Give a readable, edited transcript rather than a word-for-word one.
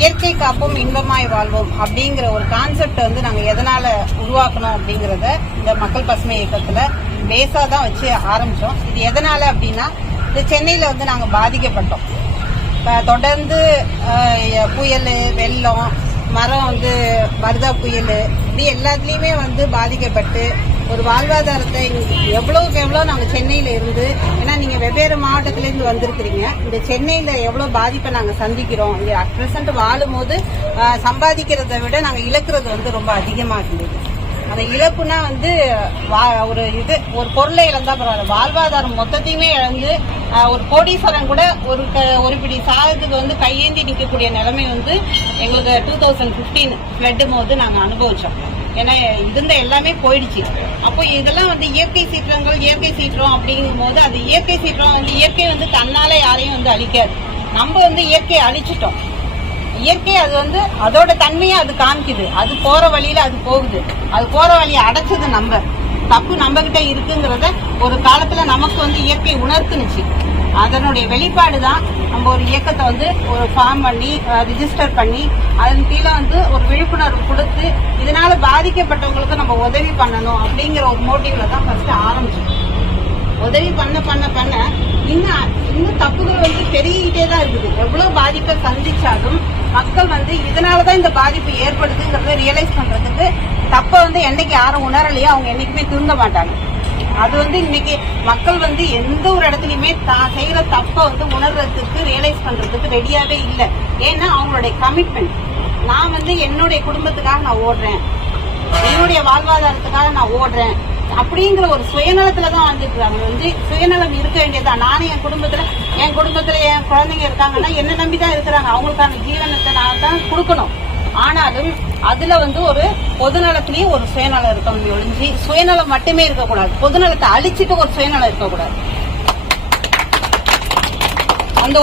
இயற்கை காப்போம் இன்பமாய் வாழ்வோம் அப்படிங்கிற ஒரு கான்செப்ட் வந்து நாங்க எதனால உருவாக்கணும் அப்படிங்கறத இந்த மக்கள் பசுமை இயக்கத்துல பேஸா தான் வச்சு ஆரம்பிச்சோம். இது எதனால அப்படின்னா, இந்த சென்னையில வந்து நாங்க பாதிக்கப்பட்டோம். தொடர்ந்து புயல், வெள்ளம், மரம் வந்து மருதா புயல், இப்படி எல்லாத்துலயுமே வந்து பாதிக்கப்பட்டு ஒரு வாழ்வாதாரத்தை எவ்வளவுக்கு எவ்வளவு நாங்க சென்னையில இருந்து, ஏன்னா நீங்க வெவ்வேறு மாவட்டத்தில இருந்து வந்திருக்கிறீங்க, இந்த சென்னையில எவ்வளவு பாதிப்பை நாங்க சந்திக்கிறோம். இங்க அட் பிரசன்ட் வாழும் போது சம்பாதிக்கிறத விட நாங்க இழக்கிறது வந்து ரொம்ப அதிகமா இருந்தது. அந்த இழப்புனா வந்து ஒரு பொருளை இழந்தா பரவாயில்ல, வாழ்வாதாரம் மொத்தத்தையுமே இழந்து ஒரு கோடீஸ்வரன் கூட ஒரு பிடி சாதத்துக்கு வந்து கையேந்தி நிற்கக்கூடிய நிலைமை வந்து எங்களுக்கு 2015 ஃபிளட் போது நாங்க அனுபவிச்சோம். ஏன்னா இருந்த எல்லாமே போயிடுச்சு. அப்போ இதெல்லாம் வந்து இயற்கை சீற்றம் அப்படிங்கும் போது, அது இயற்கை சீற்றம் வந்து இயற்கை வந்து தன்னால யாரையும் வந்து அழிக்காது. நம்ம வந்து இயற்கையை அழிச்சிட்டோம். இயற்கை அது வந்து அதோட தன்மையை அது காமிக்குது. அது போற வழியில அது போகுது. அது போற வழியை அடைச்சது தப்பு நம்ம கிட்ட இருக்குங்கிறத ஒரு காலத்துல நமக்கு வந்து இயற்கை உணர்த்துனுச்சு. அதனுடைய வெளிப்பாடு தான் நம்ம ஒரு இயக்கத்தை வந்து ஒரு ஃபார்ம் பண்ணி ரிஜிஸ்டர் பண்ணி அதன் கீழே வந்து ஒரு விழிப்புணர்வு கொடுத்து இதனால பாதிக்கப்பட்டவங்களுக்கு நம்ம உதவி பண்ணணும் அப்படிங்கிற ஒரு மோட்டிவ்ல தான் ஃபர்ஸ்ட் ஆரம்பிச்சோம். உதவி பண்ண இன்னும் தப்புகள் வந்து பெருகிட்டே தான் இருக்குது. எவ்வளவு பாதிப்பை சந்திச்சாலும் மக்கள் வந்து இதனாலதான் இந்த பாதிப்பு ஏற்படுதுங்கிறத ரியலைஸ் பண்றதுக்கு தப்ப வந்து என்னைக்கு யாரும் உணரலையோ அவங்க என்னைக்குமே திருந்த மாட்டாங்க. அது வந்து இன்னைக்கு மக்கள் வந்து எந்த ஒரு இடத்துலயுமே தான் செய்யற தப்ப வந்து உணர்றதுக்கு ரியலைஸ் பண்றதுக்கு ரெடியாவே இல்லை. ஏன்னா அவங்களுடைய கமிட்மெண்ட், நான் வந்து என்னுடைய குடும்பத்துக்காக நான் ஓடுறேன், என்னுடைய வாழ்வாதாரத்துக்காக நான் ஓடுறேன் அப்படிங்கிற ஒரு சுயநலத்துலதான் வந்துருக்காங்க. வந்து சுயநலம் இருக்க வேண்டியதுதான். நானும் என் குடும்பத்துல என் குழந்தைங்க இருக்காங்கன்னா என்ன நம்பிதான் இருக்கிறாங்க. அவங்களுக்கான ஜீவனத்தை நான் தான் கொடுக்கணும். ஆனாலும் அதுல வந்து ஒரு பொதுநலத்திலயும் ஒரு சுயநலம் இருக்கணும் ஒழிஞ்சு சுயநலம் மட்டுமே இருக்கக்கூடாது. பொதுநலத்தை அழிச்சிட்டு ஒரு சுயநலம் இருக்கக்கூடாது. அந்த